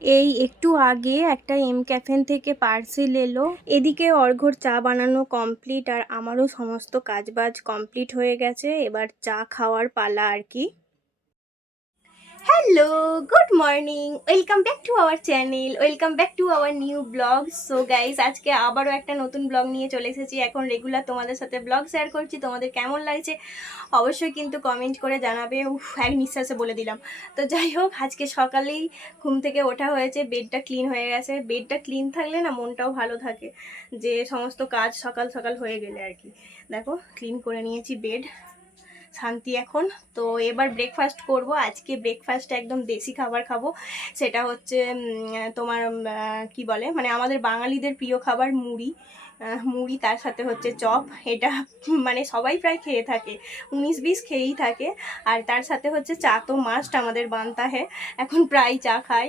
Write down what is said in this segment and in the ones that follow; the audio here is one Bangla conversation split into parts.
এই একটু আগে একটা এম ক্যাফেন থেকে পার্সেল এলো। এদিকে অর্ঘ্যর চা বানানো কমপ্লিট আর আমারও সমস্ত কাজবাজ কমপ্লিট হয়ে গেছে। এবার চা খাওয়ার পালা আর কি। Hello, good morning, welcome back to our channel, welcome back to our new blog. So guys, আজকে আবারও একটা নতুন ব্লগ নিয়ে চলে এসেছি। এখন রেগুলার তোমাদের সাথে ব্লগ শেয়ার করছি। তোমাদের কেমন লাগছে অবশ্যই কিন্তু কমেন্ট করে জানাবে। এক নিঃশ্বাসে বলে দিলাম। তো যাই হোক, আজকে সকালেই ঘুম থেকে ওঠা হয়েছে, বেডটা ক্লিন হয়ে গেছে। বেডটা ক্লিন থাকলে না মনটাও ভালো থাকে, যে সমস্ত কাজ সকাল সকাল হয়ে গেলে আর কি। দেখো, ক্লিন করে নিয়েছি বেড, শান্তি এখন। তো এবার ব্রেকফাস্ট করব। আজকে ব্রেকফাস্টে একদম দেশি খাবার খাবো। সেটা হচ্ছে তোমার কি বলে, মানে আমাদের বাঙালিদের প্রিয় খাবার মুড়ি। মুড়ি, তার সাথে হচ্ছে চপ। এটা মানে সবাই প্রায় খেয়ে থাকে, 19-20 খেয়েই থাকে। আর তার সাথে হচ্ছে চা তো মাস্ট, আমাদের বানতা হ্যাঁ। এখন প্রায় চা খাই।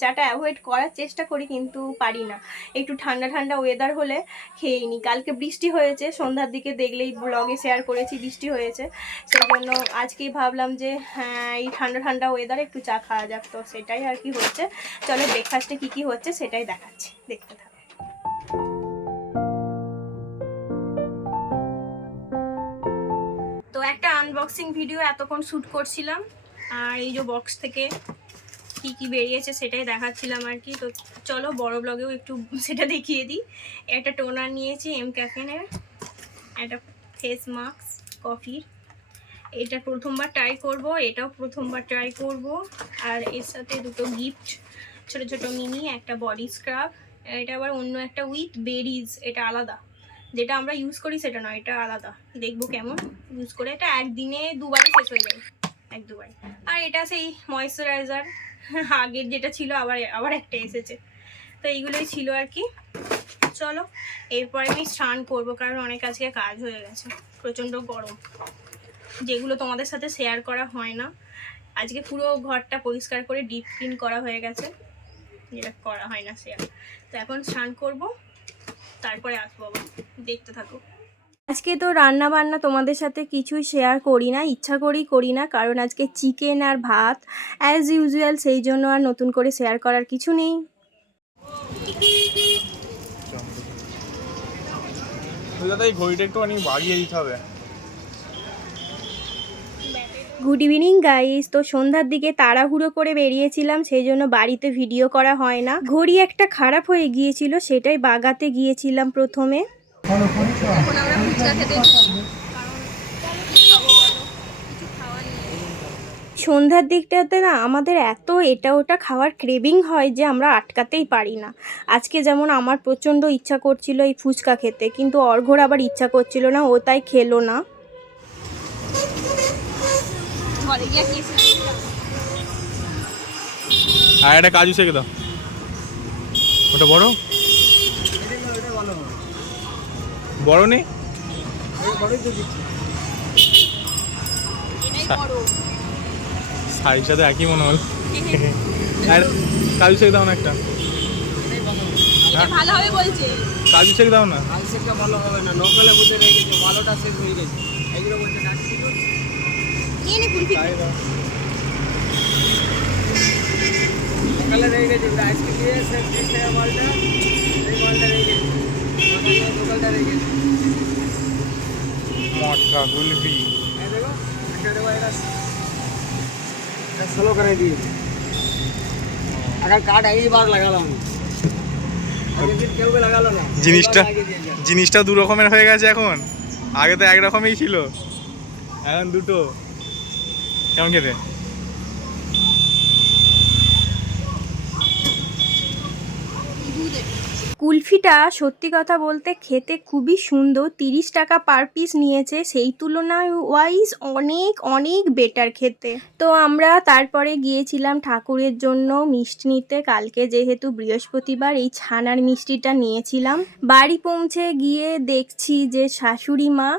চাটা অ্যাভয়েড করার চেষ্টা করি কিন্তু পারি না। একটু ঠান্ডা ঠান্ডা ওয়েদার হলে খেয়েই নি। কালকে বৃষ্টি হয়েছে, সন্ধ্যার দিকে দেখলেই ব্লগে শেয়ার করেছি বৃষ্টি হয়েছে। সেই জন্য আজকেই ভাবলাম যে হ্যাঁ, এই ঠান্ডা ঠান্ডা ওয়েদারে একটু চা খাওয়া যাক। তো সেটাই আর কি হচ্ছে। চলো ব্রেকফাস্টে কি কি হচ্ছে সেটাই দেখাচ্ছি, দেখতে থাকো। তো একটা আনবক্সিং ভিডিও এতক্ষণ শ্যুট করছিলাম, আর এই যে বক্স থেকে কি কি বেরিয়েছে সেটাই দেখাচ্ছিলাম আর কি। তো চলো বড় ব্লগেও একটু সেটা দেখিয়ে দিই। একটা টোনার নিয়েছি এম ক্যাফেনের, একটা ফেস মাস্ক কফির। এটা প্রথমবার ট্রাই করব, এটাও প্রথমবার ট্রাই করব। আর এর সাথে দুটো গিফট, ছোট ছোট মিনি, একটা বডি স্ক্রাব। এটা আবার অন্য একটা উইথ বেরিজ, এটা আলাদা। যেটা আমরা ইউজ করি সেটা নয়, এটা আলাদা। দেখবো কেমন ইউজ করে। এটা একদিনে দুবারই শেষ হয়ে যায়, এক দুবার। আর এটা সেই ময়েশ্চারাইজার, আগের যেটা ছিল আবার আবার একটা এসেছে। তো এইগুলোই ছিল আর কি। চলো এরপরে আমি স্নান করবো, কারণ অনেক আজকে কাজ হয়ে গেছে, প্রচণ্ড গরম, যেগুলো তোমাদের সাথে শেয়ার করা হয় না। আজকে পুরো ঘরটা পরিষ্কার করে ডিপ ক্লিন করা হয়ে গেছে, যেটা করা হয় না শেয়ার। তো এখন স্নান করব, তারপরে আসবো আবার, দেখতে থাকো। আজকে তো রান্না বান্না তোমাদের সাথে কিছুই শেয়ার করি না, ইচ্ছা করেই করি না, কারণ আজকে চিকেন আর ভাত অ্যাজ ইউজুয়াল, সেই জন্য আর নতুন করে শেয়ার করার কিছু নেই। ঘড়িটা একটুখানি বাড়িয়ে দিতে হবে। Good evening guys. তো সন্ধ্যার দিকে তাড়াহুড়ো করে বেরিয়েছিলাম, সেই জন্য বাড়িতে ভিডিও করা হয় না। ঘড়ি একটা খারাপ হয়ে গিয়েছিল, সেটাই বাগাতে গিয়েছিলাম প্রথমে। এখন আমরা ফুচকা খেতে সন্ধ্যার দিকটাতে না আমাদের এত এটা ওটা খাওয়ার ক্রেভিং হয় যে আমরা আটকাতেই পারি না। আজকে যেমন আমার প্রচণ্ড ইচ্ছা করছিল এই ফুচকা খেতে, কিন্তু অর্ঘ্যর আবার ইচ্ছা করছিল না, ও তাই খেলো না। আর একটা কাজু শেখে দাও, ওটা বড় বড় নেই, শাড়ির সাথে একই মনে হল। আর কাজু শেখ দাও না একটা, ভালো হবে বলছে। কাজু শেখ দাও না। কাজু শেখটা ভালো হবে না, নকলের মধ্যে রয়ে গেছে, ভালোটা শেষ হয়ে গেছে। এগুলো বলছে নিয়ে নে কুলফি। নকলে রয়ে গেছে, আইসক্রিম দিয়ে সে 30 টাকা মালটা, এই মালটা রয়ে গেছে, নকলটা রয়ে গেছে। মটকা কুলফি এই দেখো, একটা দেবো, এটা স্লো করে দিয়ে আগে কার্ড এইবার লাগালাম, আগের কেউ লাগালো না। জিনিসটা দু রকমের হয়ে গেছে এখন। আগে তো এক রকমই ছিল, এখন দুটো। কেমন খেতে? কুলফিটা সত্যি কথা বলতে খেতে খুবই সুন্দর। 30 টাকা পার পিস নিয়েছে, সেই তুলনায় ওয়াইজ অনেক অনেক বেটার খেতে। তো আমরা তারপরে গিয়েছিলাম ঠাকুরের জন্য মিষ্টি নিতে। কালকে যেহেতু বৃহস্পতিবার, এই ছানার মিষ্টিটা নিয়েছিলাম। বাড়ি পৌঁছে গিয়ে দেখছি যে শাশুড়ি মা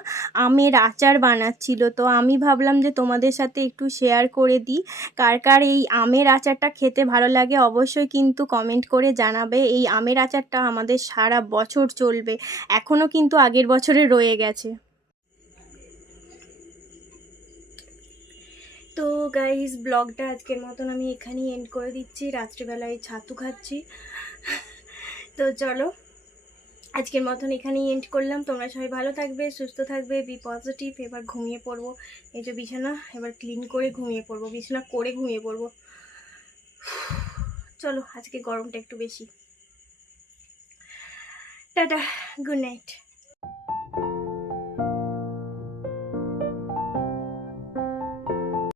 আমের আচার বানাচ্ছিল। তো আমি ভাবলাম যে তোমাদের সাথে একটু শেয়ার করে দিই। কার কার এই আমের আচারটা খেতে ভালো লাগে অবশ্যই কিন্তু কমেন্ট করে জানাবে। এই আমের আচারটা আমাদের সারা বছর চলবে, এখনও কিন্তু আগের বছরে রয়ে গেছে। তো গাইস ব্লগটা আজকের মতন আমি এখানেই এন্ড করে দিচ্ছি। রাত্রিবেলায় ছাতু খাচ্ছি। তো চলো আজকের মতন এখানেই এন্ড করলাম। তোমরা সবাই ভালো থাকবে, সুস্থ থাকবে, বি পজিটিভ। এবার ঘুমিয়ে পড়বো। এই যে বিছানা এবার ক্লিন করে ঘুমিয়ে পড়বো, বিছানা করে ঘুমিয়ে পড়বো। চলো আজকে গরমটা একটু বেশি। Tata, good night.